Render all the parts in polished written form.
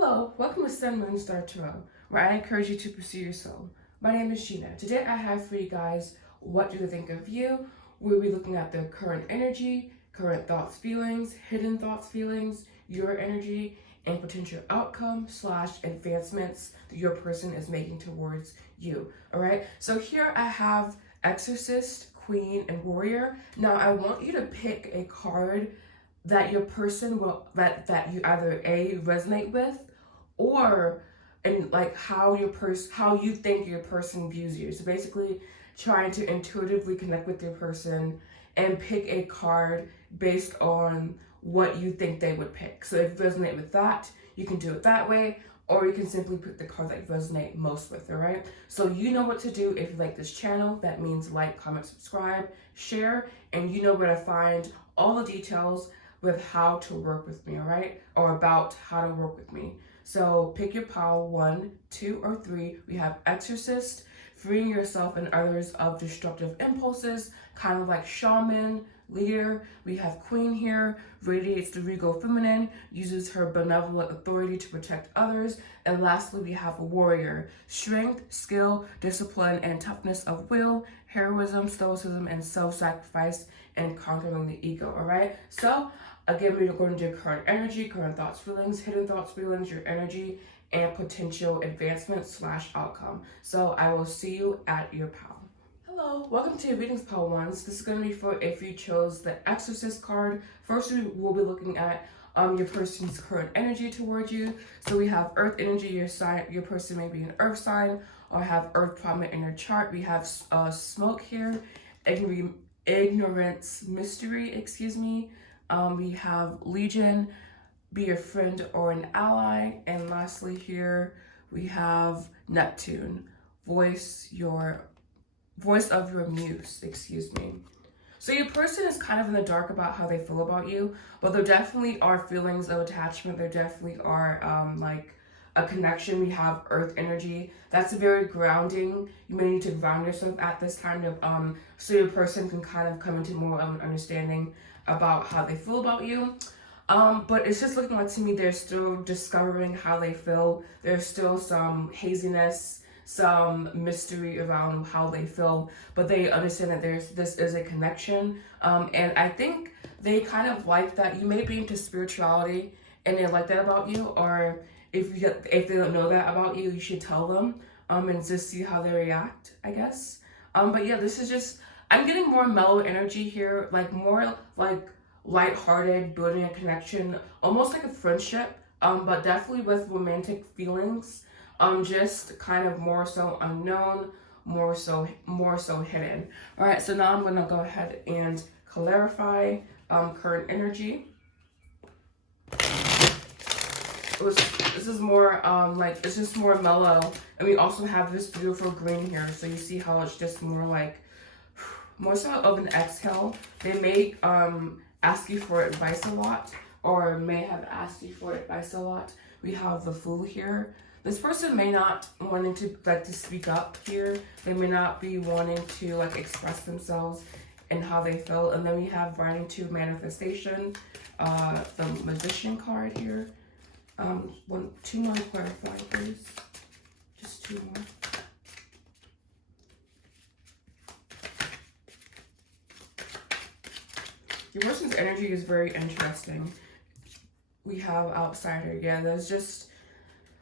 Hello, welcome to Sun Moon Star Tarot, where I encourage you to pursue your soul. My name is Gina. Today I have for you guys, what do they think of you? We'll be looking at their current energy, current thoughts, feelings, hidden thoughts, feelings, your energy, and potential outcome / advancements that your person is making towards you. Alright, so here I have Exorcist, Queen, and Warrior. Now I want you to pick a card that your person will that you either resonate with, or and like how you think your person views you. So basically trying to intuitively connect with your person and pick a card based on what you think they would pick. So if you resonate with that, you can do it that way, or you can simply pick the card that you resonate most with. All right, so you know what to do. If you like this channel, that means like, comment, subscribe, share, and you know where to find all the details with how to work with me, all right? Or about how to work with me. So pick your pile 1, 2, or 3. We have Exorcist, freeing yourself and others of destructive impulses, kind of like shaman, leader. We have Queen here, radiates the regal feminine, uses her benevolent authority to protect others. And lastly, we have a Warrior, strength, skill, discipline, and toughness of will, heroism, stoicism, and self-sacrifice, and conquering the ego. All right, so again, we're going to do current energy, current thoughts, feelings, hidden thoughts, feelings, your energy, and potential advancement / outcome. So I will see you at your pile. Hello, welcome to Readings Pile 1s. This is going to be for if you chose the Exorcist card. First, we will be looking at your person's current energy towards you. So we have Earth energy, your person may be an Earth sign, or have Earth prominent in your chart. We have smoke here, ignorance, mystery, excuse me. We have Legion, be a friend or an ally. And lastly here, we have Neptune, voice of your muse, excuse me. So your person is kind of in the dark about how they feel about you, but there definitely are feelings of attachment. There definitely are like a connection. We have Earth energy. That's very grounding. You may need to ground yourself at this time of so your person can kind of come into more of an understanding about how they feel about you. But it's just looking like to me they're still discovering how they feel. There's still some haziness, some mystery around how they feel, but they understand that this is a connection. And I think they kind of like that. You may be into spirituality and they like that about you, or if they don't know that about you, you should tell them and just see how they react, I guess. But yeah, this is just, I'm getting more mellow energy here, like more like lighthearted, building a connection, almost like a friendship, but definitely with romantic feelings. Just kind of more so unknown, more so hidden. All right, so now I'm gonna go ahead and clarify current energy. This is more like, it's just more mellow, and we also have this beautiful green here. So you see how it's just more like, more so of an exhale. They may ask you for advice a lot, or may have asked you for advice a lot. We have the Fool here. This person may not wanting to like to speak up here. They may not be wanting to like express themselves and how they feel. And then we have writing to manifestation, the Magician card here. Two more to clarify, please. Just 2 more. Your person's energy is very interesting. We have Outsider. Yeah, there's just,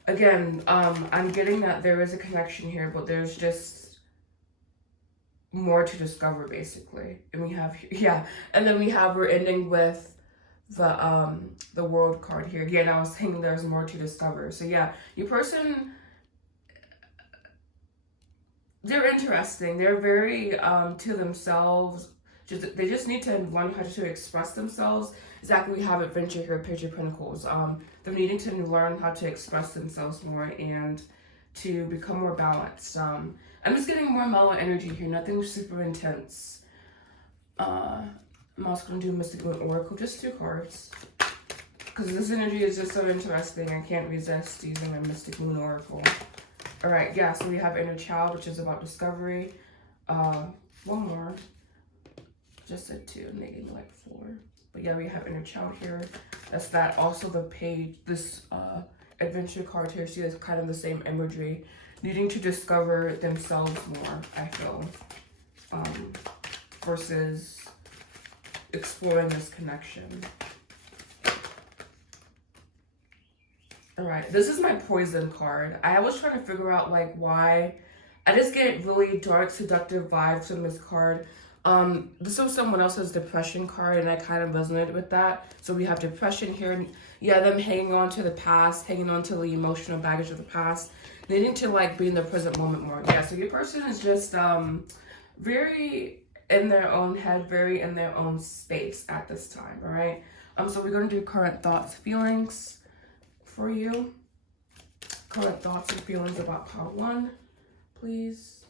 again, I'm getting that there is a connection here, but there's just more to discover, basically. And we have, yeah, and then we're ending with the World card here. Yeah, and I was saying there's more to discover. So yeah, your person, they're interesting. They're very to themselves. They just need to learn how to express themselves. Exactly, we have Adventure here, Page of Pentacles. They're needing to learn how to express themselves more and to become more balanced. I'm just getting more mellow energy here, nothing super intense. I'm also going to do Mystic Moon Oracle, just 2 cards. Because this energy is just so interesting, I can't resist using a Mystic Moon Oracle. Alright, yeah, so we have Inner Child, which is about discovery. One more. Just said 2, making like 4. But yeah, we have Inner Child here. That's that. Also the page, this adventure card here. See, it's kind of the same imagery. Needing to discover themselves more, I feel, versus exploring this connection. All right, this is my poison card. I was trying to figure out like why. I just get really dark, seductive vibes from this card. This was someone else's depression card, and I kind of resonated with that. So we have depression here, and yeah, them hanging on to the past, hanging on to the emotional baggage of the past, needing to like be in the present moment more. Yeah, so your person is just very in their own head, very in their own space at this time. All right. So we're gonna do current thoughts, feelings for you. Current thoughts and feelings about part 1, please.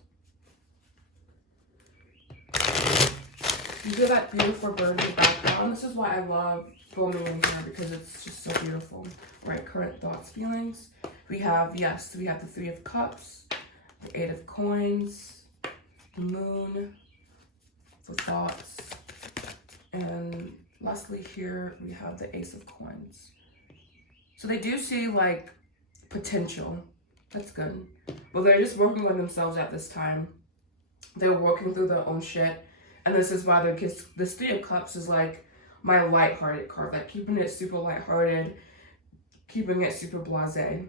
You hear that beautiful bird in the background? This is why I love filming in here, because it's just so beautiful. Right, current thoughts, feelings. We have, yes, we have the 3 of Cups, the 8 of Coins, the Moon, for thoughts. And lastly here, we have the Ace of Coins. So they do see like potential. That's good. But they're just working on themselves at this time. They're working through their own shit. And this is why this 3 of Cups is like my lighthearted card. Like keeping it super lighthearted, keeping it super blasé.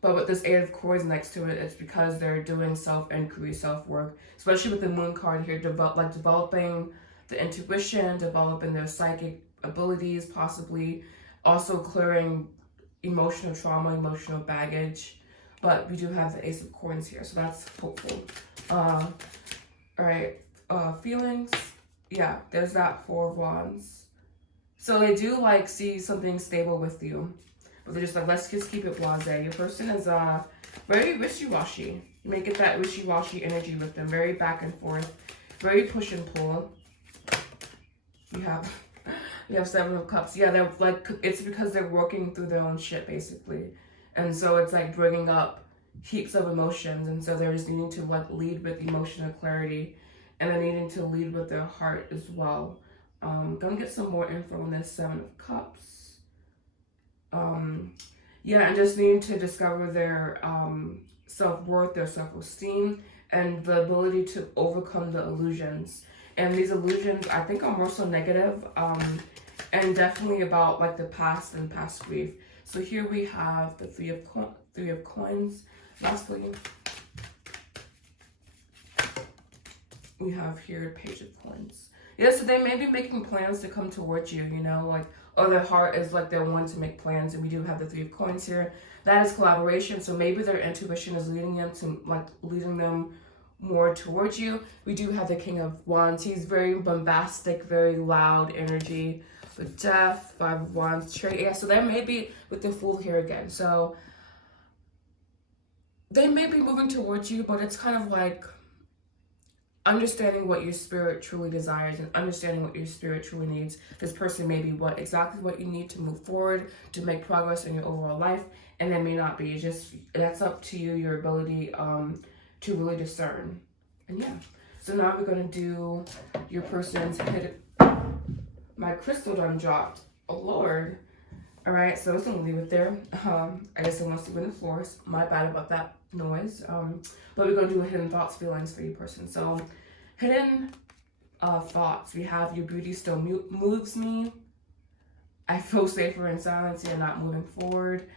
But with this 8 of Coins next to it, it's because they're doing self-inquiry, self-work. Especially with the Moon card here, developing the intuition, developing their psychic abilities, possibly also clearing emotional trauma, emotional baggage. But we do have the Ace of Coins here, so that's hopeful. All right. Feelings, yeah, there's that 4 of Wands. So they do like see something stable with you, but they're just like, let's just keep it blasé. Your person is very wishy-washy. You may get that wishy-washy energy with them, very back and forth, very push and pull. You have 7 of Cups. Yeah, they're like, it's because they're working through their own shit basically, and so it's like bringing up heaps of emotions, and so they're just needing to like lead with emotional clarity. And they're needing to lead with their heart as well. Gonna get some more info on this 7 of Cups. Yeah, and just needing to discover their self-worth, their self-esteem, and the ability to overcome the illusions. And these illusions, I think, are more so negative, and definitely about like the past and past grief. So here we have the 3 of Coins. Lastly, we have here Page of Coins. Yeah, so they may be making plans to come towards you, you know, like, or their heart is like they're wanting to make plans. And we do have the 3 of Coins here. That is collaboration. So maybe their intuition is leading them more towards you. We do have the King of Wands. He's very bombastic, very loud energy. With Death, 5 of Wands, Chariot. Yeah, so there may be with the Fool here again. So they may be moving towards you, but it's kind of like understanding what your spirit truly desires and understanding what your spirit truly needs. This person may be exactly what you need to move forward, to make progress in your overall life, and they may not be. It's just, that's up to you, your ability to really discern. And yeah, so now we're going to do your person's hidden. My crystal done dropped. Oh Lord. All right, so I was gonna leave it there. I guess it wants to go in the floors. My bad about that noise. But we're gonna do a hidden thoughts, feelings for you person. So hidden thoughts. We have your beauty still moves me. I feel safer in silence and not moving forward.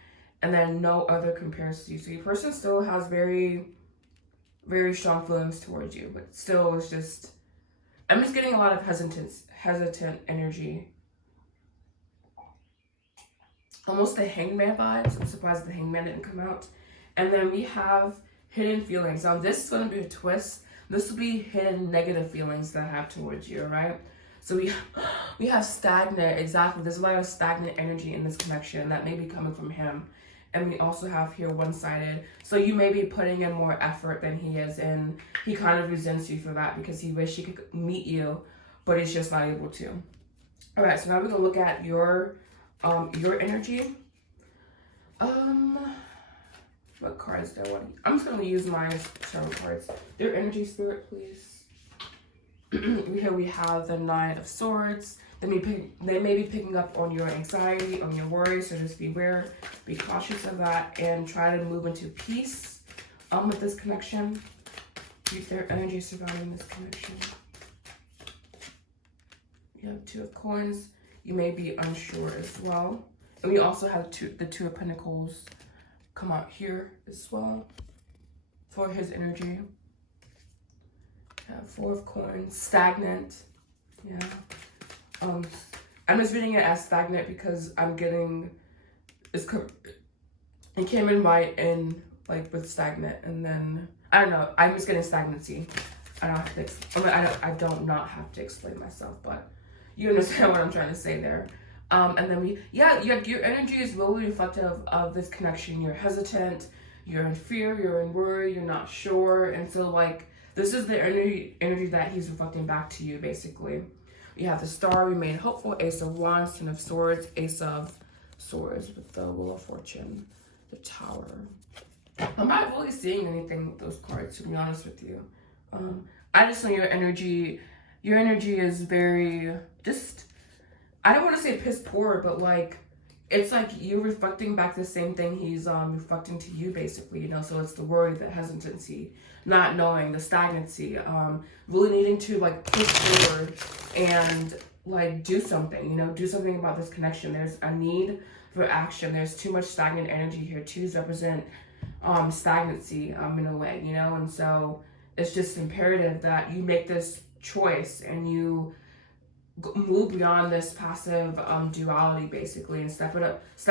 And then no other compares to you. So your person still has very, very strong feelings towards you, but still it's just, I'm just getting a lot of hesitant energy. Almost the Hangman vibes. I'm surprised the Hangman didn't come out. And then we have hidden feelings. Now this is going to be a twist. This will be hidden negative feelings that I have towards you, right? So we have stagnant, exactly. There's a lot of stagnant energy in this connection that may be coming from him. And we also have here one-sided. So you may be putting in more effort than he is, and he kind of resents you for that because he wishes he could meet you, but he's just not able to. All right, so now we're gonna look at your energy. What cards do I want? I'm just gonna use my tarot cards. Their energy, spirit, please. Here we have the 9 of Swords, They may be picking up on your anxiety, on your worries, so just beware, be cautious of that, and try to move into peace with this connection. Keep their energy surrounding this connection. You have Two of Coins. You may be unsure as well. And we also have the Two of Pentacles come out here as well for his energy. Four of Coins, stagnant. Yeah. I'm just reading it as stagnant because I'm getting it came in right in like with stagnant, and then I don't know. I'm just getting stagnancy. I don't have to. I don't not have to explain myself, but you understand what I'm trying to say there. And then your energy is really reflective of this connection. You're hesitant. You're in fear. You're in worry. You're not sure, and so like this is the energy that he's reflecting back to you, basically. You have the Star, remain hopeful, Ace of Wands, Ten of Swords, Ace of Swords with the Wheel of Fortune, the Tower. I'm not really seeing anything with those cards, to be honest with you. I just know your energy is very, just, I don't want to say piss poor, but like, it's like you're reflecting back the same thing he's reflecting to you, basically, you know. So it's the worry, the hesitancy, not knowing, the stagnancy, really needing to like push forward and like do something, you know, do something about this connection. There's a need for action. There's too much stagnant energy here. Twos represent stagnancy in a way, you know, and so it's just imperative that you make this choice and you move beyond this passive duality, basically, and step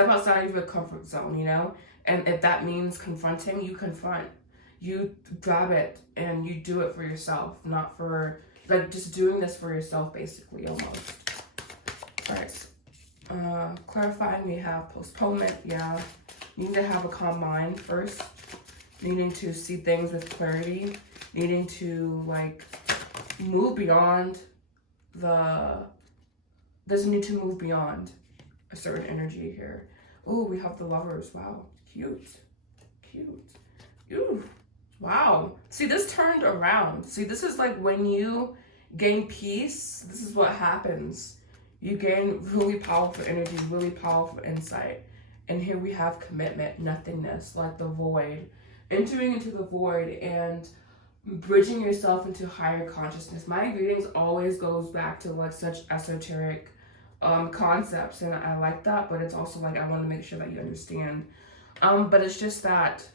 outside of your comfort zone, you know. And if that means confronting, you confront, you grab it, and you do it for yourself, not for like just doing this for yourself, basically, almost. All right, clarifying, we have postponement. Yeah, you need to have a calm mind first, needing to see things with clarity, needing to like move beyond there's a need to move beyond a certain energy here. Oh, we have the Lovers. Wow, cute. Ooh, wow. See, this turned around. See, this is like when you gain peace, this is what happens. You gain really powerful energy, really powerful insight. And here we have commitment, nothingness, like the void. Entering into the void and bridging yourself into higher consciousness. My readings always goes back to like such esoteric concepts, and I like that, but it's also like I want to make sure that you understand. But it's just that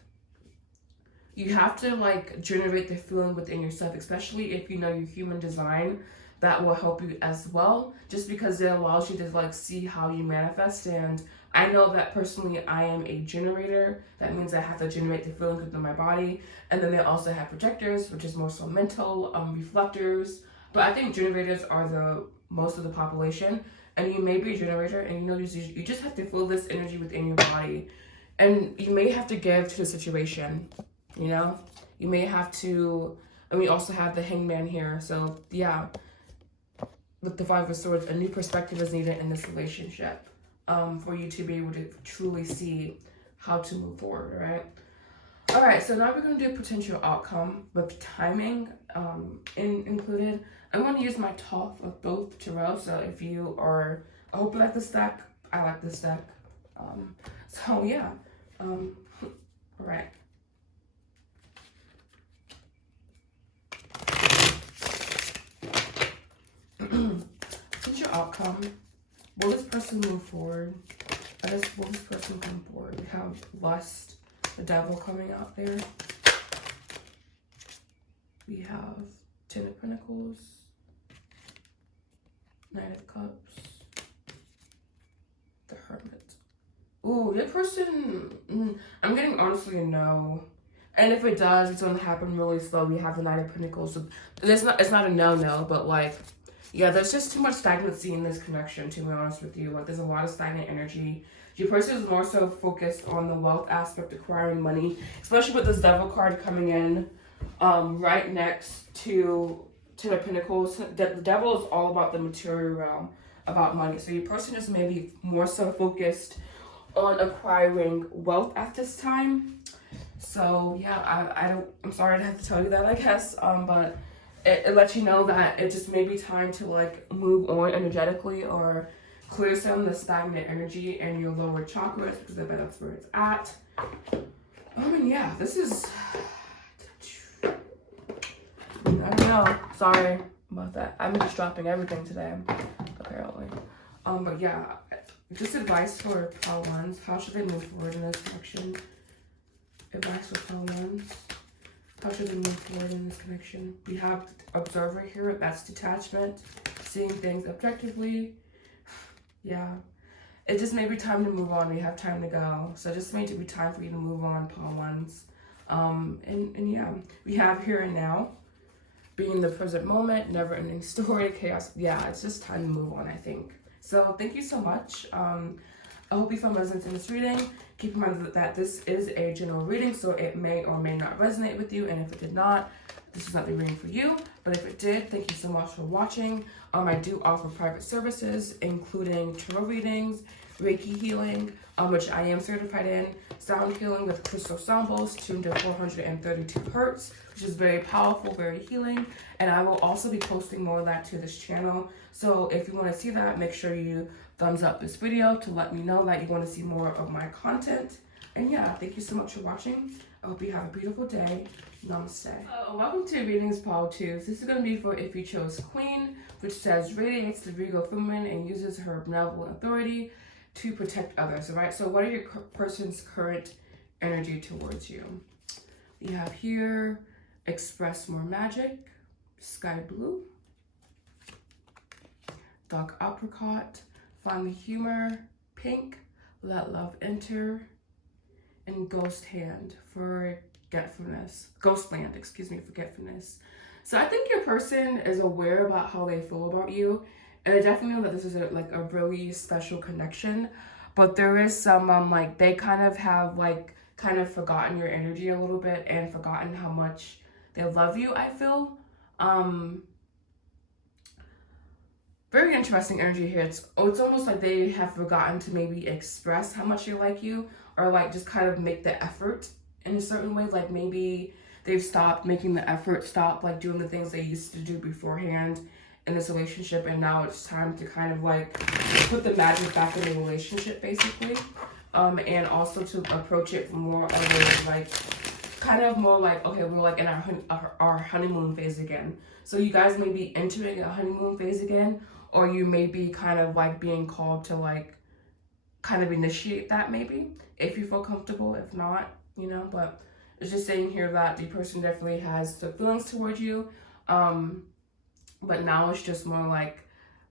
you have to like generate the feeling within yourself, especially if you know your human design. That will help you as well, just because it allows you to like see how you manifest. And I know that personally I am a generator. That means I have to generate the feelings within my body. And then they also have projectors, which is more so mental, reflectors. But I think generators are the most of the population. And you may be a generator, and you know you just have to feel this energy within your body. And you may have to give to the situation, you know? You may have to, and we also have the Hangman here. So yeah, with the Five of Swords, a new perspective is needed in this relationship. For you to be able to truly see how to move forward, right? All right, so now we're going to do potential outcome with timing included. I'm going to use my top of both tarot, so if you are, I hope you like this deck. I like this deck. So yeah, all right. Potential outcome. Will this person move forward? Will this person come forward? We have Lust, the Devil coming out there. We have Ten of Pentacles, Knight of Cups, the Hermit. Ooh, your person, I'm getting honestly a no. And if it does, it's going to happen really slow. We have the Knight of Pentacles. So it's not a no, but like, yeah, there's just too much stagnancy in this connection, to be honest with you. Like, there's a lot of stagnant energy. Your person is more so focused on the wealth aspect, acquiring money, especially with this Devil card coming in right next to Ten of Pentacles. The Devil is all about the material realm, about money. So your person is maybe more so focused on acquiring wealth at this time. So yeah, I'm sorry to have to tell you that, I guess, but it lets you know that it just may be time to like move on energetically or clear some of the stagnant energy in your lower chakras, because I bet that's where it's at. And yeah, this is, I don't know, sorry about that. I'm just dropping everything today, apparently. But yeah, just advice for Pile Ones. How should they move forward in this connection? Advice for Pile Ones. How should they move forward in this connection? We have Observer here. That's detachment. Seeing things objectively. Yeah. It just may be time to move on. We have time to go. So it just may be time for you to move on, Pile Ones. And yeah. We have here and now. Being the present moment. Never ending story. Chaos. Yeah, it's just time to move on, I think. So thank you so much. I hope you found resonance in this reading. Keep in mind that this is a general reading, so it may or may not resonate with you. And if it did not, this is not the reading for you. But if it did, thank you so much for watching. I do offer private services, including tarot readings, reiki healing, which I am certified in, sound healing with crystal sound bowls tuned to 432 hertz, which is very powerful, very healing. And I will also be posting more of that to this channel. So if you want to see that, make sure you thumbs up this video to let me know that you want to see more of my content. And yeah, thank you so much for watching. I hope you have a beautiful day. Namaste. Welcome to Readings Pile 2. This is going to be for if you chose Queen, which says radiates the Virgo feminine and uses her benevolent authority to protect others. All right, so what are your person's current energy towards you? You have here, express more magic, sky blue, dark apricot, find the humor, pink, let love enter, and ghost hand, forgetfulness. Ghostland, excuse me, forgetfulness. So I think your person is aware about how they feel about you, and I definitely know that this is a really special connection. But there is some like they kind of have kind of forgotten your energy a little bit and forgotten how much they love you. I feel. Very interesting energy here. It's almost like they have forgotten to maybe express how much they like you, or like just kind of make the effort in a certain way. Like maybe they've stopped making the effort, stopped like doing the things they used to do beforehand in this relationship, and now it's time to kind of like put the magic back in the relationship, basically. And also to approach it from more of a like kind of more like, okay, we're like in our honeymoon phase again. So you guys may be entering a honeymoon phase again, or you may be kind of like being called to like kind of initiate that, maybe, if you feel comfortable. If not, you know, but it's just saying here that the person definitely has the feelings towards you, but now it's just more like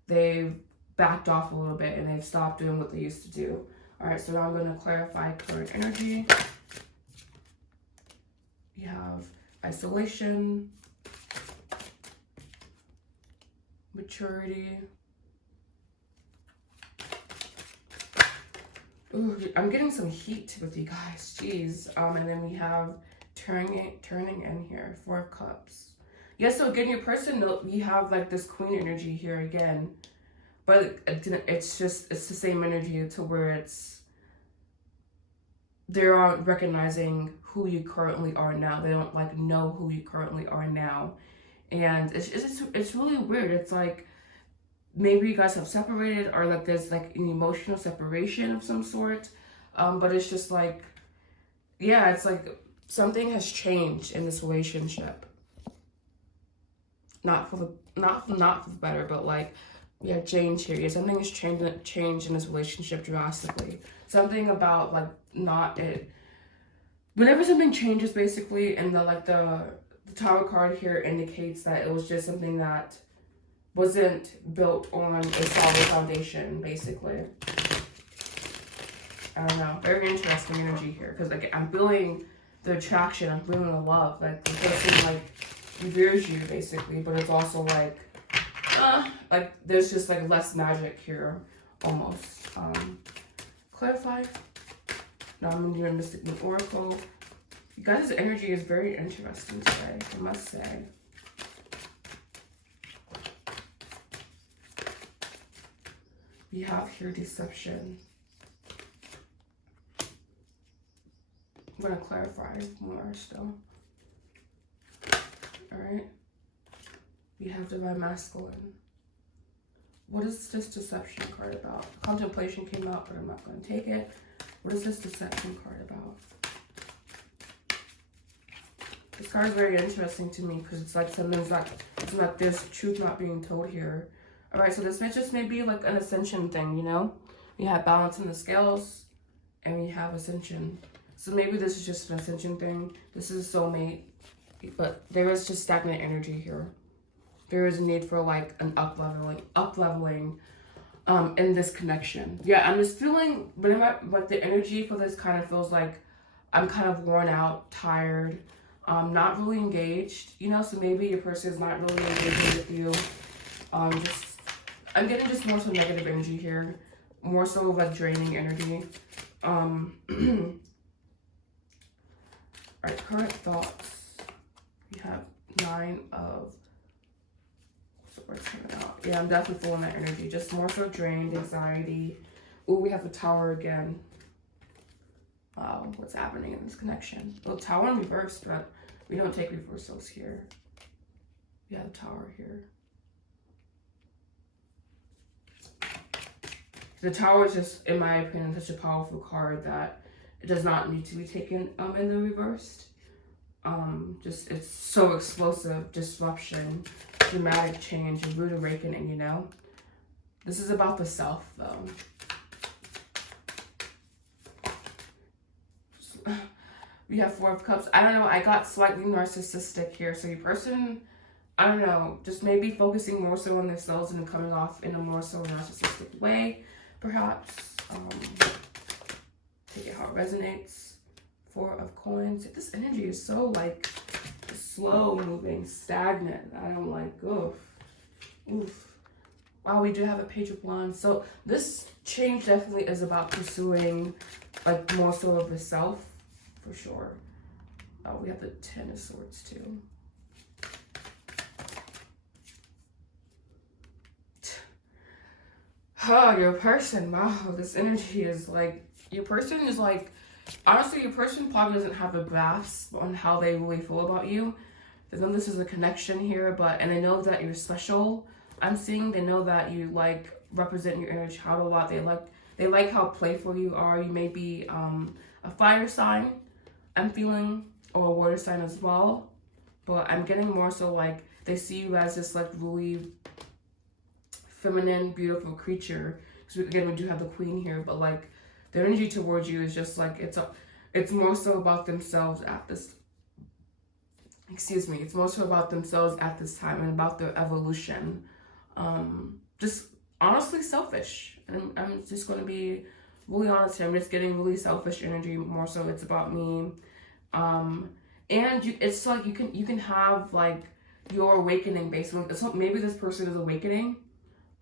they've backed off a little bit and they've stopped doing what they used to do. All right, so now I'm going to clarify current energy. You have isolation, maturity. Ooh, I'm getting some heat with you guys. Jeez. And then we have turning in here, 4 of Cups. Yeah, so again, your person, we have like this Queen energy here again, but it's the same energy to where they aren't recognizing who you currently are now. They don't like know who you currently are now. And it's really weird. It's like maybe you guys have separated, or like there's like an emotional separation of some sort. But it's just like, yeah, it's like something has changed in this relationship. Not for the better, but like, yeah, change here. Yeah, something has changed in this relationship drastically. Something about like whenever something changes, basically, and the Tower card here indicates that it was just something that wasn't built on a solid foundation, basically. I don't know. Very interesting energy here, because like I'm feeling the attraction, I'm feeling the love. Like the person like reveres you, basically, but it's also like there's just like less magic here, almost. Clarify. Now I'm doing Mystic Moon Oracle. You guys' energy is very interesting today, I must say. We have here deception. I'm going to clarify more still. Alright. We have divine masculine. What is this deception card about? Contemplation came out, but I'm not going to take it. What is this deception card about? This card is very interesting to me because it's like something's like, it's like there's truth not being told here. All right, so this may just maybe like an ascension thing, you know? We have balance in the scales and we have ascension. So maybe this is just an ascension thing. This is a soulmate, but there is just stagnant energy here. There is a need for like an up-leveling in this connection. Yeah, I'm just feeling, but the energy for this kind of feels like I'm kind of worn out, tired, not really engaged, you know, so maybe your person is not really engaging with you. I'm getting just more so negative energy here, more so like draining energy. All right, current thoughts. We have 9 of swords coming out. Yeah, I'm definitely feeling that energy, just more so drained, anxiety. Oh, we have the Tower again. Wow, what's happening in this connection? Well, Tower in reverse, but we don't take reversals here. We have the Tower here. The Tower is just, in my opinion, such a powerful card that it does not need to be taken in the reversed. Just, it's so explosive, disruption, dramatic change, and rude awakening, you know? This is about the self, though. We have 4 of Cups. I don't know, I got slightly narcissistic here. So your person, I don't know, just maybe focusing more so on themselves and coming off in a more so narcissistic way, perhaps. Take it how it resonates. 4 of Coins. This energy is so like slow moving, stagnant. I don't like, oof. Wow, we do have a Page of Wands. So this change definitely is about pursuing like more so of the self, for sure. Oh, we have the 10 of Swords too. Oh, your person, wow, this energy is like, your person is like, honestly, your person probably doesn't have a grasp on how they really feel about you. They know this is a connection here, and they know that you're special. I'm seeing they know that you like represent your inner child a lot. They like how playful you are. You may be a fire sign, I'm feeling, or a water sign as well. But I'm getting more so like they see you as this like really feminine, beautiful creature. Because again, we do have the Queen here, but like their energy towards you is just like it's more so about themselves at this. Excuse me. It's more so about themselves at this time and about their evolution. Just honestly selfish. And I'm just going to be really honest here. I'm just getting really selfish energy. More so, it's about me. And it's like you can have like your awakening basically. So maybe this person is awakening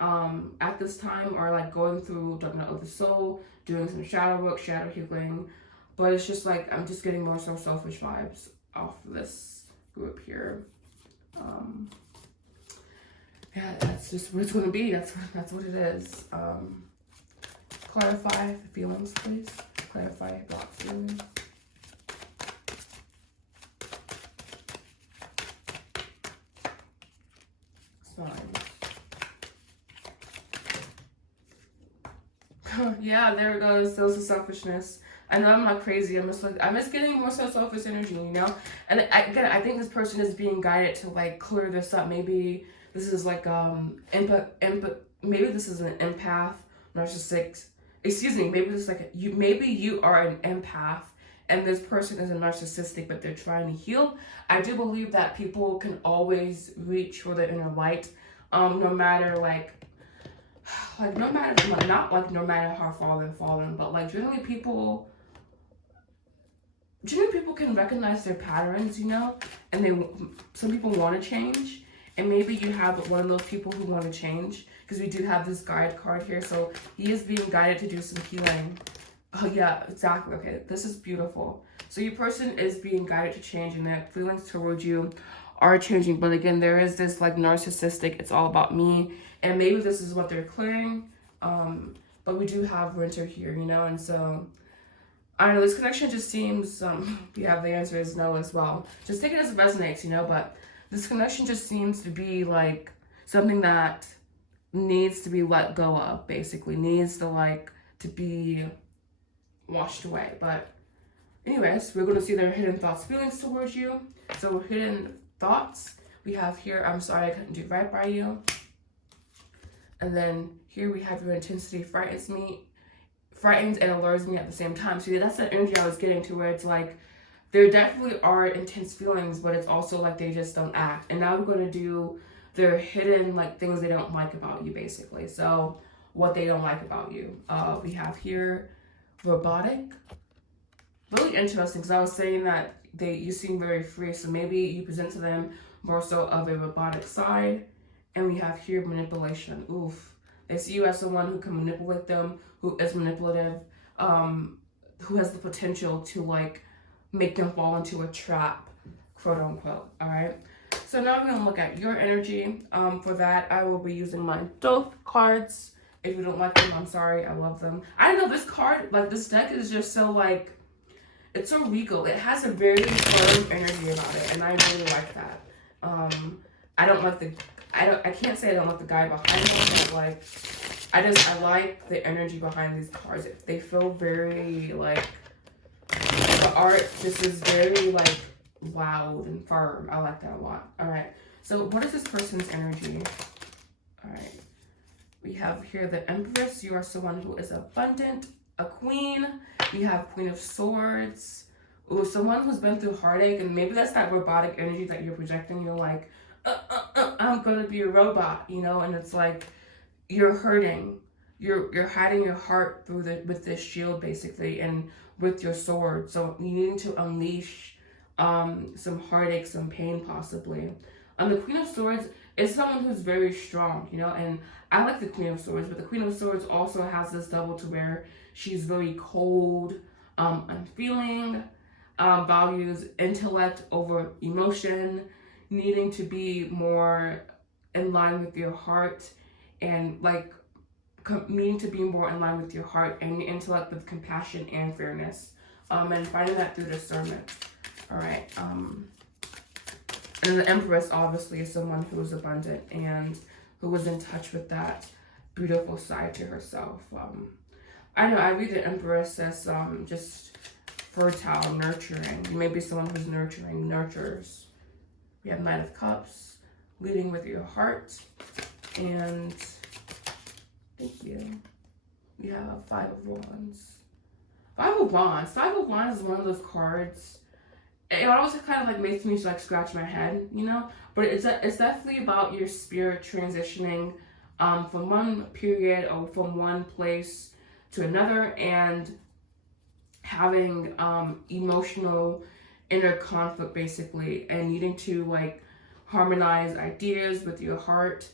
at this time, or like going through Judgment of the Soul, doing some shadow work, shadow healing. But it's just like I'm just getting more so selfish vibes off this group here. Yeah, that's just what it's going to be. That's what it is. Clarify the feelings, please. Clarify block feelings. Signs. Yeah, there it goes. Those are selfishness. I know I'm not crazy. I'm just getting more so selfish energy, you know. And I think this person is being guided to like clear this up. Maybe this is like maybe this is an empath, narcissistic. Excuse me. Maybe this is like maybe you are an empath, and this person is a narcissistic, but they're trying to heal. I do believe that people can always reach for their inner light, no matter no matter how far they've fallen, but like generally people can recognize their patterns, you know, and some people want to change, and maybe you have one of those people who want to change, because we do have this guide card here, so he is being guided to do some healing. Oh yeah, exactly. Okay, this is beautiful. So your person is being guided to change, and their feelings towards you are changing, but again, there is this like narcissistic, it's all about me, and maybe this is what they're clearing, but we do have Winter here, you know, and so I don't know, this connection just seems we have the answer is no as well. Just take it as it resonates, you know, but This connection just seems to be like something that needs to be let go of, basically. Needs to like to be washed away. But anyways, we're going to see their hidden thoughts, feelings towards you. So hidden thoughts, we have here, I'm sorry I couldn't do right by you. And then here we have your intensity frightens and allures me at the same time. So that's the energy I was getting to, where it's like, there definitely are intense feelings, but it's also like they just don't act. And now we're going to do their hidden like things they don't like about you, basically. So what they don't like about you. We have here robotic. Really interesting, because I was saying that you seem very free, so maybe you present to them more so of a robotic side. And we have here manipulation. Oof. They see you as someone who can manipulate them, who is manipulative, who has the potential to like make them fall into a trap, quote unquote. All right. So now I'm going to look at your energy. For that, I will be using my Thoth cards. If you don't like them, I'm sorry. I love them. I don't know, this card, like this deck is just so like, it's so regal. It has a very firm energy about it, and I really like that. I can't say I don't like the guy behind them, but like, I like the energy behind these cards. They feel very like, the art just is very like loud and firm. I like that a lot. All right. So what is this person's energy? All right. We have here the Empress. You are someone who is abundant. A Queen. We have Queen of Swords. Ooh, someone who's been through heartache, and maybe that's that robotic energy that you're projecting. You're like, I'm gonna be a robot, you know, and it's like you're hurting. You're hiding your heart through with this shield, basically, and with your sword. So you need to unleash some heartache, some pain, possibly. The Queen of Swords is someone who's very strong, you know, and I like the Queen of Swords, but the Queen of Swords also has this double to where she's very cold, unfeeling, values intellect over emotion, needing to be more in line with your heart, and like needing to be more in line with your heart and your intellect with compassion and fairness, and finding that through discernment. All right. And the Empress obviously is someone who is abundant and who is in touch with that beautiful side to herself. I know I read the Empress as just fertile, nurturing. You may be someone who's nurturing, nurtures. We have Knight of Cups, leading with your heart, and thank you. We have Five of Wands. Five of Wands. Five of Wands is one of those cards. It always kind of like makes me like scratch my head, you know. But it's definitely about your spirit transitioning from one period or from one place to another, and having emotional inner conflict, basically, and needing to like harmonize ideas with your heart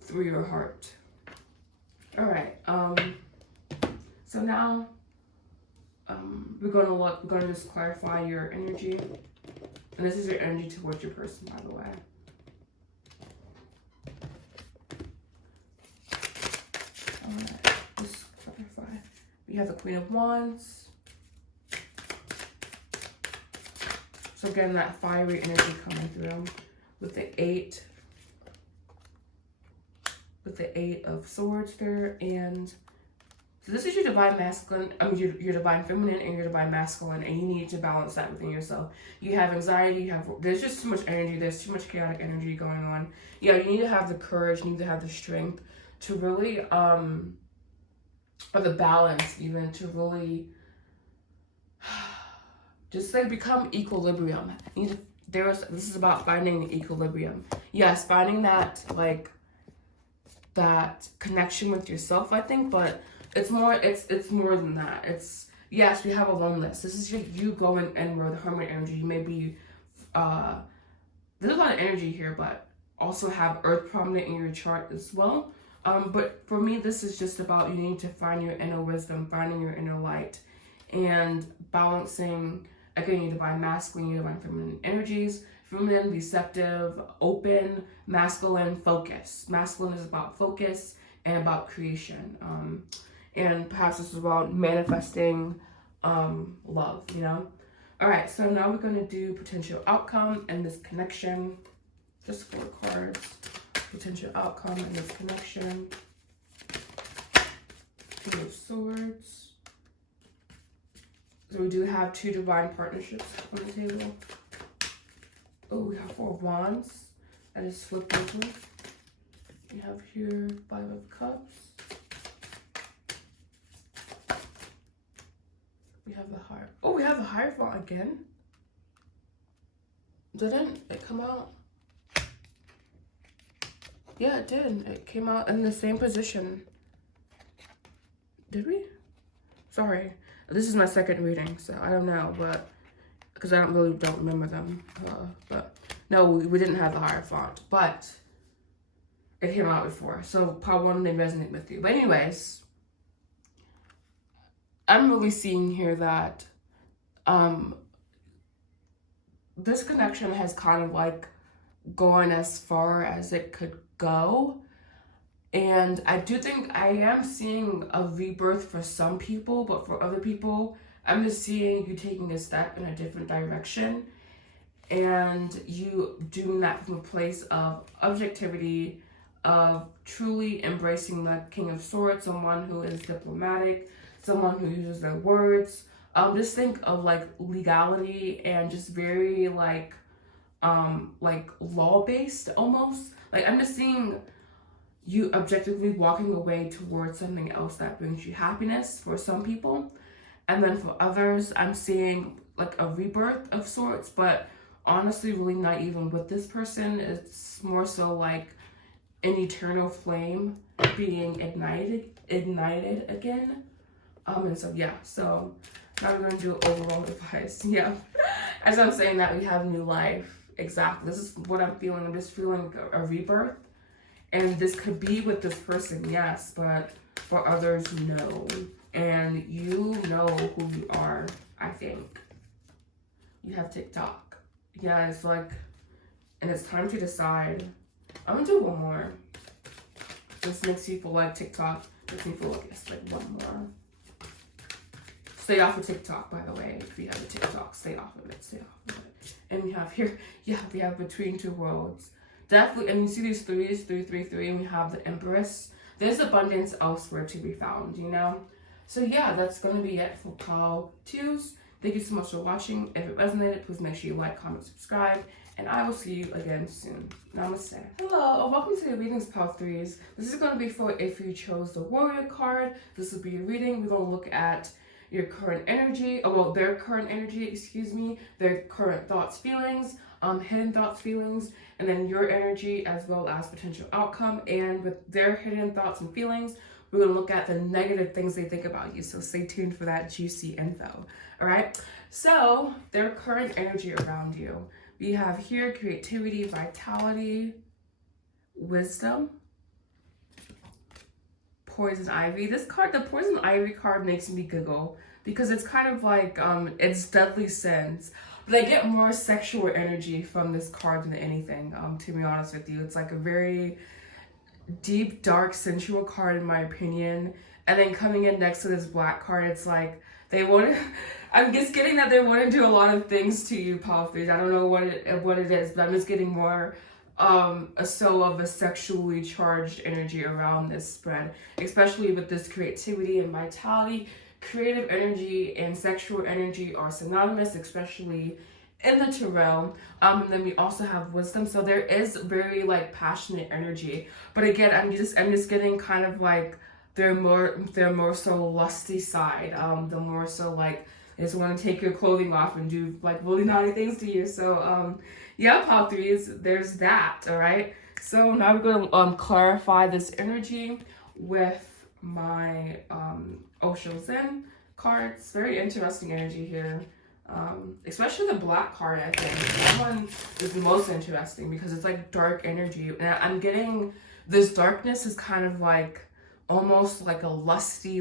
through your heart. All right. So now we're gonna just clarify your energy, and this is your energy towards your person, by the way. All right. Just clarify. We have the Queen of Wands. So again, that fiery energy coming through with the Eight of Swords there, and so this is your divine masculine, your divine feminine and your divine masculine, and you need to balance that within yourself. You have anxiety, there's just too much energy, there's too much chaotic energy going on. Yeah, you need to have the courage, you need to have the strength to really, or the balance even, to really just like become equilibrium. This is about finding the equilibrium. Yes, finding that like that connection with yourself, I think, but it's more than that. It's, yes, we have aloneness. This is you going inward, the hermit energy. You may be there's a lot of energy here, but also have earth prominent in your chart as well. But for me, this is just about you need to find your inner wisdom, finding your inner light, and balancing, again, your divine masculine, your divine feminine energies. Feminine, receptive, open. Masculine, focus. Masculine is about focus and about creation. And perhaps this is about manifesting love, you know? All right, so now we're going to do potential outcome and this connection. Just 4 cards. Potential outcome and this connection. Two of Swords. So we do have 2 divine partnerships on the table. Oh, we have 4 of Wands. That is flipped over. We have here 5 of Cups. We have the Hierophant. Oh, we have the Hierophant again. Didn't it come out? Yeah, it did. It came out in the same position. Did we? Sorry. This is my second reading, so I don't know, but because I don't remember them. But no, we didn't have the Hierophant, but it came out before, so probably one didn't resonate with you. But anyways, I'm really seeing here that this connection has kind of like gone as far as it could go. And I do think I am seeing a rebirth for some people, but for other people, I'm just seeing you taking a step in a different direction and you doing that from a place of objectivity, of truly embracing the King of Swords, someone who is diplomatic, someone who uses their words. Just think of like legality and just very like law-based almost. Like I'm just seeing you objectively walking away towards something else that brings you happiness for some people. And then for others, I'm seeing like a rebirth of sorts, but honestly, really not even with this person. It's more so like an eternal flame being ignited again. And so, yeah, so now we're going to do overall advice. Yeah, as I'm saying that, we have new life. Exactly. This is what I'm feeling. I'm just feeling a rebirth. And this could be with this person, yes, but for others, no. And you know who you are, I think. You have TikTok. Yeah, it's like, and it's time to decide. I'm gonna do one more. This makes you feel like TikTok. Makes me feel like it's like one more. Stay off of TikTok, by the way. If you have a TikTok, stay off of it. Stay off of it. And we have here, yeah, we have Between Two Worlds. Definitely, and you see these threes, 3, 3, 3, and we have the Empress. There's abundance elsewhere to be found, you know? So yeah, that's going to be it for Pile 2s. Thank you so much for watching. If it resonated, please make sure you like, comment, subscribe, and I will see you again soon. Namaste. Hello, and welcome to the readings, Pile 3s. This is going to be for if you chose the Warrior card. This will be your reading. We're going to look at your current energy, their current energy, excuse me, their current thoughts, feelings, hidden thoughts, feelings, and then your energy as well as potential outcome. And with their hidden thoughts and feelings, we're going to look at the negative things they think about you. So stay tuned for that juicy info. All right. So their current energy around you. We have here creativity, vitality, wisdom, Poison Ivy. This card, the Poison Ivy card, makes me giggle because it's kind of like, it's deadly sense. But I get more sexual energy from this card than anything, to be honest with you. It's like a very deep, dark, sensual card in my opinion. And then coming in next to this black card, it's like they want to, I'm just getting that they want to do a lot of things to you, Pile 3s. I don't know what it is, but I'm just getting more a sexually charged energy around this spread, especially with this creativity and vitality. Creative energy and sexual energy are synonymous, especially in the tarot. And then we also have wisdom, so there is very like passionate energy. But again, I'm just getting kind of like their more so lusty side. The more so like they just want to take your clothing off and do like really naughty things to you. So yeah, Pile 3s, there's that. All right. So now we're going to clarify this energy with my Osho Zen cards. Very interesting energy here, especially the black card. I think that one is the most interesting because it's like dark energy, and I'm getting this darkness is kind of like almost like a lusty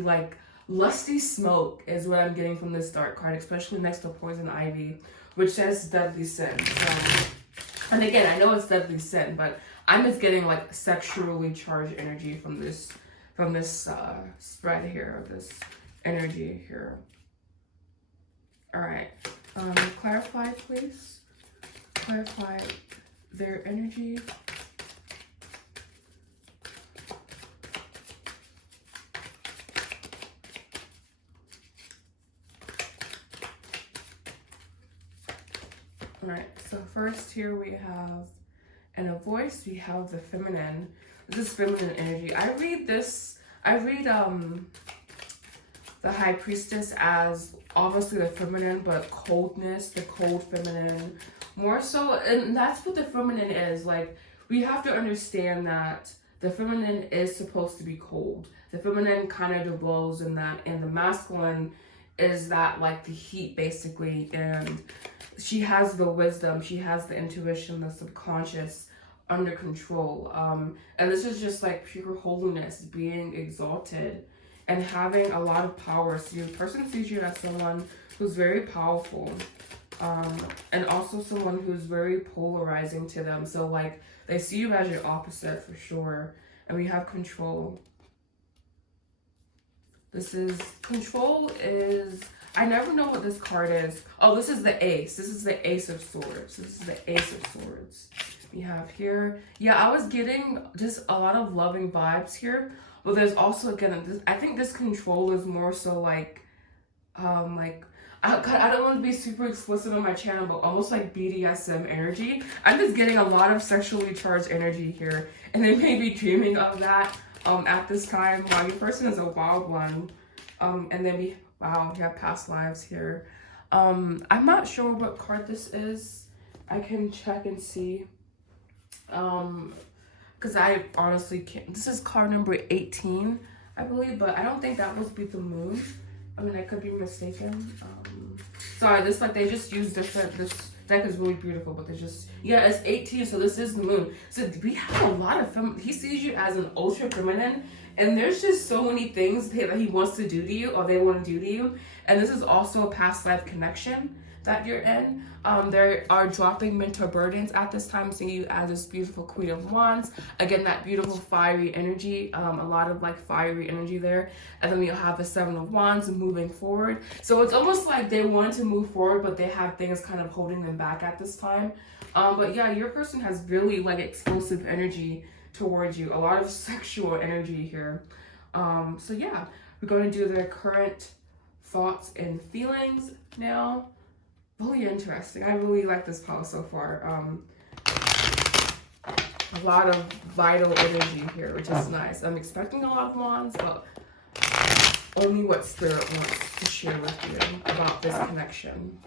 smoke is what I'm getting from this dark card, especially next to Poison Ivy, which says deadly sin. So, and again, I know it's deadly sin, but I'm just getting like sexually charged energy from this spread here, this energy here. All right, Clarify, please. Clarify their energy. Alright, so first here we have, in a voice, we have the feminine. This is feminine energy. I read the High Priestess as obviously the feminine, but coldness, the cold feminine. More so, and that's what the feminine is. Like, we have to understand that the feminine is supposed to be cold. The feminine kind of dwells in that, and the masculine is that, like, the heat, basically. And she has the wisdom, she has the intuition, the subconscious under control. And this is just like pure holiness, being exalted and having a lot of power. So your person sees you as someone who's very powerful, and also someone who's very polarizing to them. So like, they see you as your opposite for sure. And we have control. Control is, I never know what this card is. Oh, this is the ace. This is the ace of swords. This is the ace of swords. We have here, yeah, I was getting just a lot of loving vibes here. But there's also, again, I think this control is more so like I don't want to be super explicit on my channel, but almost like BDSM energy. I'm just getting a lot of sexually charged energy here. And they may be dreaming of that at this time. Wow, your person is a wild one. And then we have past lives here. I'm not sure what card this is. I can check and see. Because I honestly can't. This is card number 18, I believe, but I don't think that would be the moon. I mean, I could be mistaken. Sorry, this, like, they just use different, this deck is really beautiful, but they just, yeah, it's 18, so this is the moon. So we have a lot of he sees you as an ultra feminine, and there's just so many things that he wants to do to you, or they want to do to you. And this is also a past life connection that you're in. There are dropping mental burdens at this time, seeing you as this beautiful Queen of Wands. Again, that beautiful fiery energy, a lot of like fiery energy there. And then you'll have the Seven of Wands moving forward. So it's almost like they want to move forward, but they have things kind of holding them back at this time. But yeah, your person has really like explosive energy towards you, a lot of sexual energy here. So yeah, we're going to do their current thoughts and feelings now. Really interesting. I really like this pile so far. A lot of vital energy here, which is nice. I'm expecting a lot of wands, but only what Spirit wants to share with you about this connection.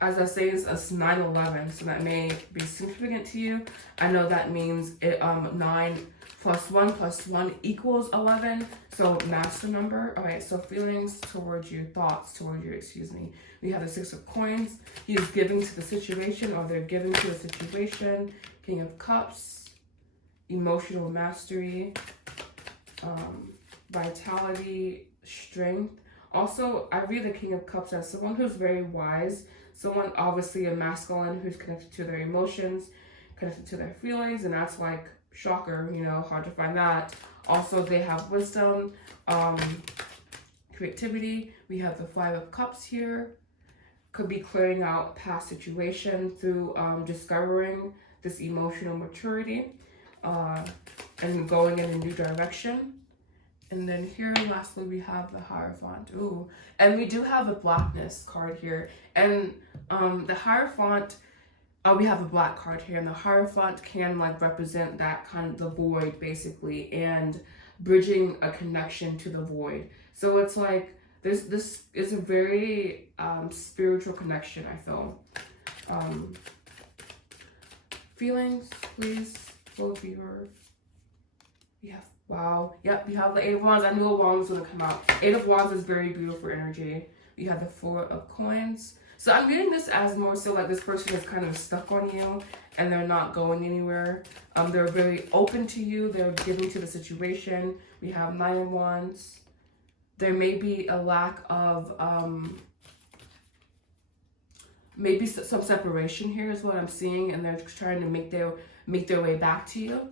As I say, it's 9/11, so that may be significant to you. I know that means 9 plus 1 plus 1 equals 11. So master number. All right, so feelings towards you, thoughts towards you, excuse me. We have the Six of Coins. He is giving to the situation, or they're giving to the situation. King of Cups, emotional mastery, vitality, strength. Also, I read the King of Cups as someone who's very wise. Someone, obviously a masculine, who's connected to their emotions, connected to their feelings, and that's like, shocker, you know, hard to find that. Also, they have wisdom, creativity. We have the Five of Cups here. Could be clearing out past situation through discovering this emotional maturity and going in a new direction. And then here, lastly, we have the Hierophant. Ooh, and we do have a blackness card here. And the Hierophant, we have a black card here, and the Hierophant can like represent that kind of the void, basically, and bridging a connection to the void. So it's like this is a very spiritual connection, I feel. Feelings, please, both viewers. Yeah. Wow. Yep, you have the Eight of Wands. I knew a wand was going to come out. Eight of Wands is very beautiful energy. You have the Four of Coins. So I'm reading this as more so like this person is kind of stuck on you and they're not going anywhere. They're very open to you. They're giving to the situation. We have Nine of Wands. There may be a lack of, maybe some separation here is what I'm seeing, and they're trying to make their way back to you.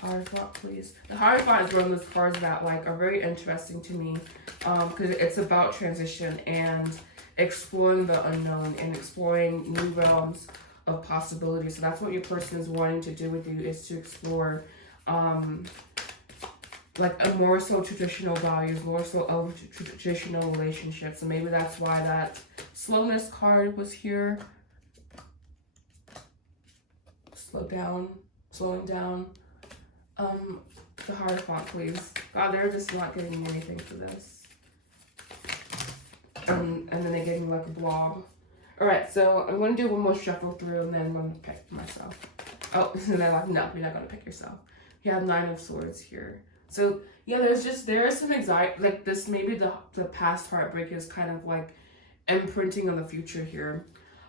Hierophant, please. The Hierophant is one of those cards that like are very interesting to me, because it's about transition and exploring the unknown and exploring new realms of possibilities. So that's what your person is wanting to do with you, is to explore like a more so traditional values, more so of traditional relationships. And maybe that's why that slowness card was here. Slowing down. The Hierophant, please. God, they're just not giving me anything for this. And then they gave me like a blob. Alright, so I'm going to do one more shuffle through and then I'm going to pick myself. Oh, and they're like, no, you're not going to pick yourself. You have 9 of Swords here. So, yeah, there is some anxiety. Like this, maybe the past heartbreak is kind of like imprinting on the future here.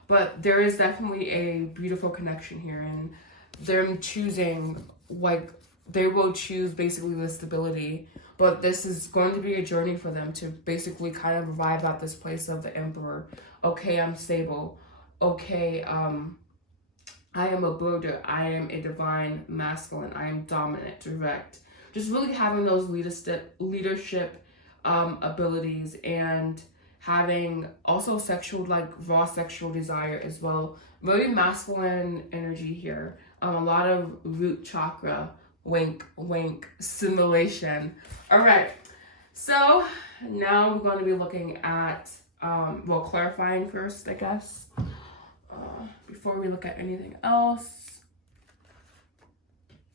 But there is definitely a beautiful connection here. And they're choosing, like, they will choose basically the stability. But this is going to be a journey for them to basically kind of arrive at this place of the Emperor. Okay, I'm stable. Okay, I am a Buddha. I am a divine masculine. I am dominant, direct. Just really having those leadership abilities, and having also sexual, like raw sexual desire as well. Very masculine energy here. A lot of root chakra, wink, wink, simulation. All right, so now we're going to be looking at, well, clarifying first, I guess, before we look at anything else.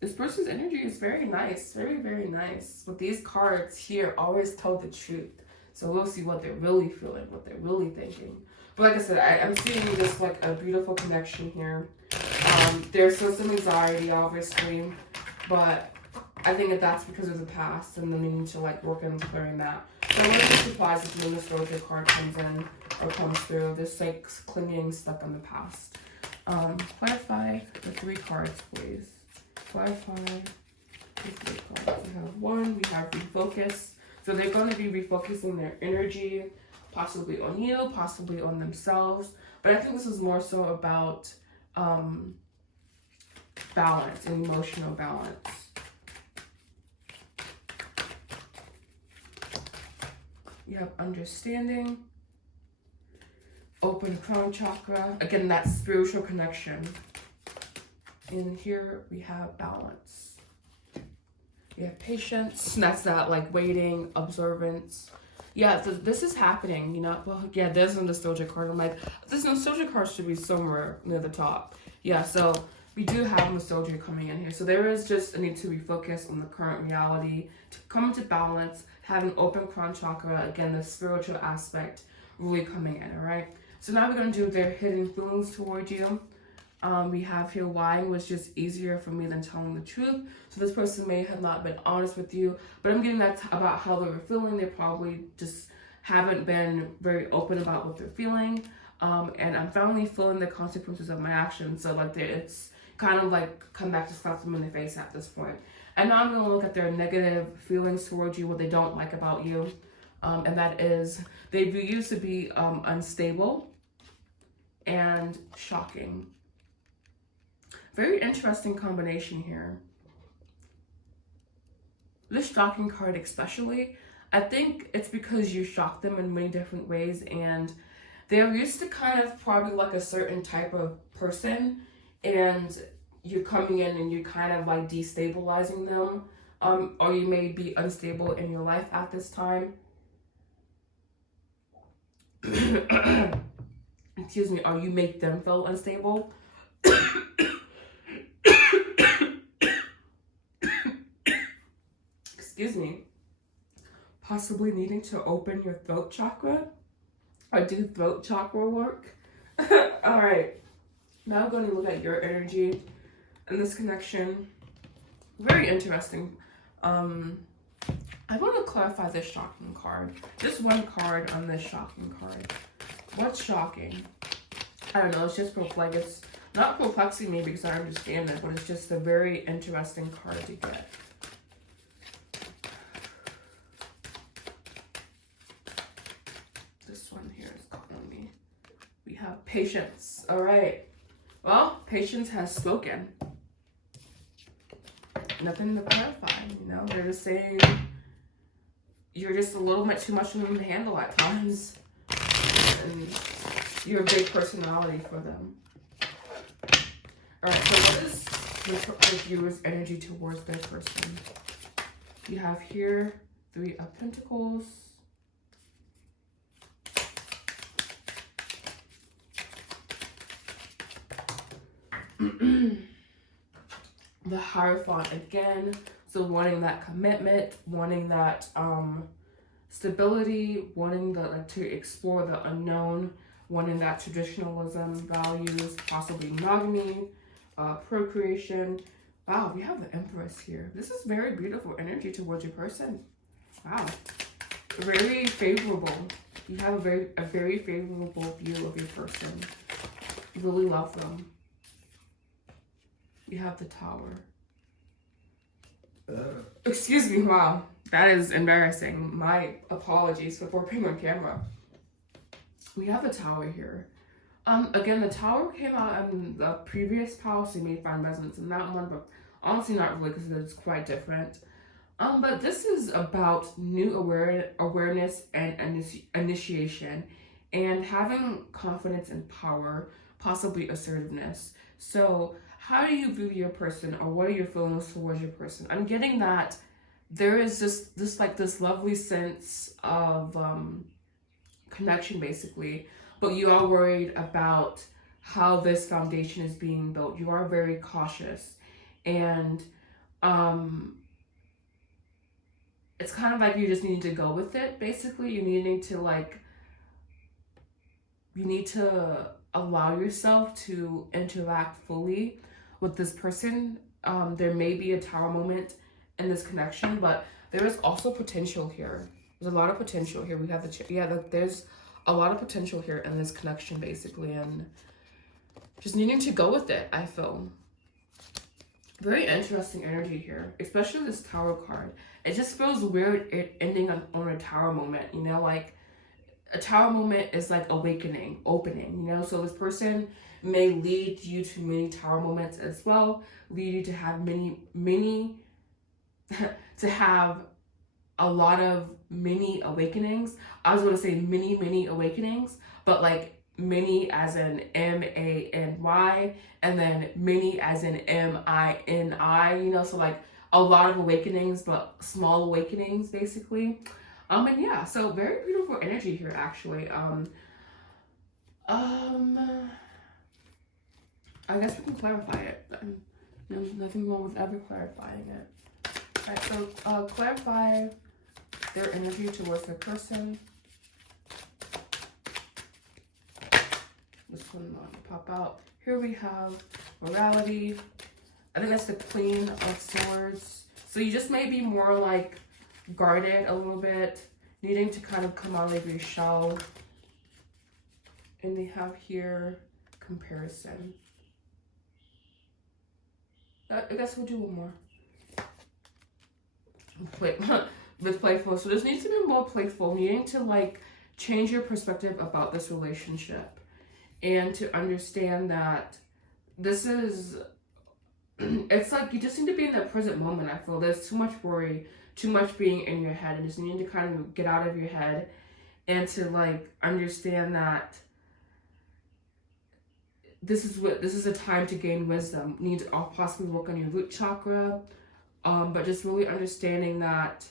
This person's energy is very nice, very, very nice. But these cards here always tell the truth. So we'll see what they're really feeling, what they're really thinking. But like I said, I'm seeing just like a beautiful connection here. There's still some anxiety, obviously, but I think that that's because of the past, and then we need to like work on clearing that. So I'm gonna be surprised if the astrologer card comes in or comes through. This like clinging, stuck in the past. Clarify the 3 cards, please. Clarify the 3 cards. We have 1, we have refocus. So they're going to be refocusing their energy, possibly on you, possibly on themselves. But I think this is more so about balance and emotional balance. You have understanding, open crown chakra. Again, that spiritual connection. And here we have balance. You have patience. That's that like waiting, observance. Yeah, so this is happening, you know. Well, yeah, there's a nostalgia card. I'm like, this nostalgia card should be somewhere near the top. Yeah, so we do have nostalgia coming in here. So there is just a need to refocus on the current reality, to come into balance, have an open crown chakra. Again, the spiritual aspect really coming in, all right? So now we're going to do their hidden feelings towards you. We have here lying was just easier for me than telling the truth. So this person may have not been honest with you, but I'm getting that about how they were feeling. They probably just haven't been very open about what they're feeling. And I'm finally feeling the consequences of my actions. So like it's kind of like come back to slap them in the face at this point. And now I'm going to look at their negative feelings towards you, what they don't like about you. And that is they view you to be unstable and shocking. Very interesting combination here. This shocking card especially, I think it's because you shock them in many different ways, and they're used to kind of probably like a certain type of person, and you're coming in and you're kind of like destabilizing them, or you may be unstable in your life at this time. Excuse me, or you make them feel unstable. Excuse me, possibly needing to open your throat chakra or do throat chakra work. All right, now I'm going to look at your energy and this connection. Very interesting. I want to clarify this shocking card. Just one card on this shocking card. What's shocking? I don't know, it's just like it's not perplexing me because I understand it, but it's just a very interesting card to get. This one here is calling me. We have patience. All right. Well, patience has spoken. nothing to clarify, you know? They're just saying you're just a little bit too much for them to handle at times. And you're a big personality for them. Alright, so what is the viewer's energy towards their person? You have here 3 of Pentacles. The Hierophant again. So wanting that commitment, wanting that stability, wanting to explore the unknown, wanting that traditionalism, values, possibly monogamy, procreation. Wow, we have the Empress here. This is very beautiful energy towards your person. Wow, very favorable. You have a very favorable view of your person. You really love them. You have the Tower. Excuse me, wow, that is embarrassing. My apologies for being on camera. We have the Tower here. Again, the Tower came out in the previous house. You may find resonance in that one, but honestly not really because it's quite different. But this is about new awareness and initiation and having confidence and power, possibly assertiveness. So how do you view your person, or what are your feelings towards your person? I'm getting that there is just this lovely sense of connection basically, but you are worried about how this foundation is being built. You are very cautious, and it's kind of like you just need to go with it basically. You need to allow yourself to interact fully with this person. There may be a Tower moment in this connection, but there is also potential here. There's a lot of potential here. We have there's a lot of potential here in this connection basically, and just needing to go with it, I feel. Very interesting energy here, especially this Tower card. It just feels weird ending on a Tower moment, you know, like a Tower moment is like awakening, opening, you know, so this person may lead you to many Tower moments as well, lead you to have many to have a lot of mini awakenings. I was going to say many awakenings, but like many as in M-A-N-Y, and then many as in M-I-N-I, you know, so like a lot of awakenings, but small awakenings basically. And yeah, so very beautiful energy here actually. I guess we can clarify it. Nothing wrong with ever clarifying it. Alright, so clarify their energy towards their person. This one will pop out. Here we have morality. I think that's the Queen of Swords. So you just may be more like guarded a little bit, needing to kind of come out of your shell. And they have here comparison. I guess we'll do one more. With playful. So this needs to be more playful, needing to like change your perspective about this relationship and to understand that this is, it's like you just need to be in the present moment. I feel there's too much worry, too much being in your head, and just need to kind of get out of your head and to like understand that this is a time to gain wisdom. You need to possibly work on your root chakra, but just really understanding that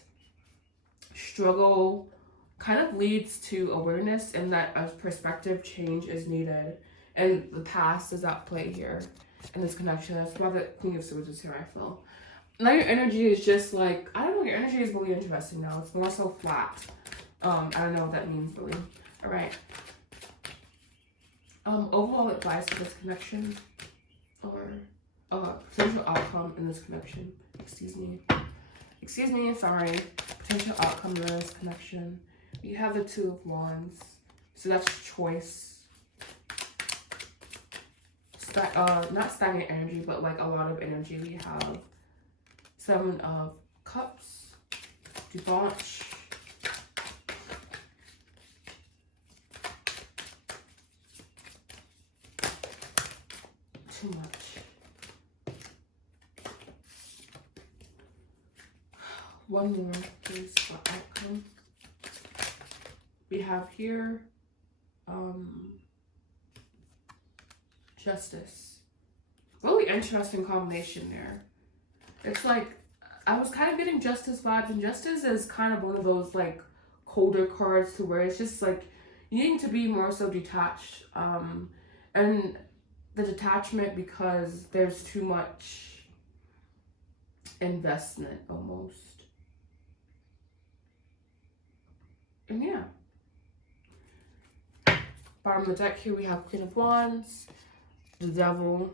struggle kind of leads to awareness, and that a perspective change is needed. And the past is at play here in this connection. That's why the Queen of Swords is here, I feel. Now your energy is just like, I don't know, your energy is really interesting now. It's more so flat. I don't know what that means really. All right. Overall advice for this connection, or potential outcome in this connection. Excuse me, sorry. Potential outcome in this connection. You have the Two of Wands, so that's choice. Not stagnant energy, but like a lot of energy. We have Seven of Cups, debauch. Too much. One more, please, for outcome. We have here justice. Really interesting combination there. It's like, I was kind of getting justice vibes, and justice is kind of one of those like colder cards to where it's just like you needing to be more so detached. And the detachment because there's too much investment almost. And yeah. Bottom of the deck here we have Queen of Wands, the Devil,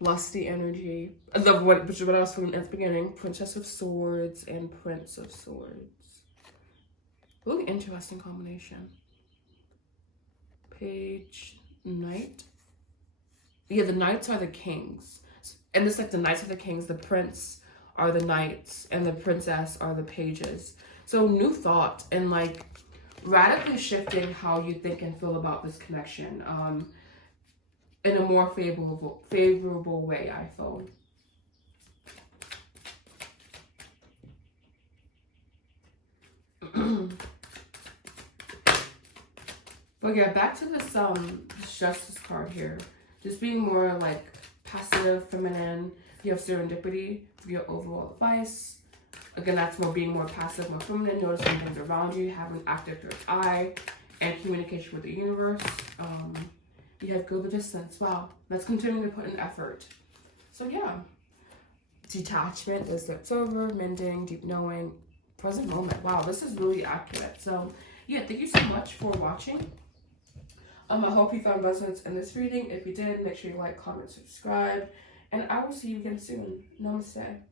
lusty energy, which is what I was feeling at the beginning, Princess of Swords and Prince of Swords. Really interesting combination. Page, Knight. Yeah, the Knights are the kings. And it's like the Knights are the kings, the Prince are the knights, and the Princess are the pages. So new thought and like radically shifting how you think and feel about this connection in a more favorable way, I feel. But yeah, back to this justice card here. Just being more like passive, feminine. You have serendipity for your overall advice. Again, that's more being more passive, more feminine, noticing things around you, having active third eye, and communication with the universe. You have go the distance. Wow, that's continuing to put in effort. So yeah, detachment is that's over, mending, deep knowing, present moment. Wow, this is really accurate. So yeah, thank you so much for watching. I hope you found resonance in this reading. If you did, make sure you like, comment, subscribe, and I will see you again soon. Namaste.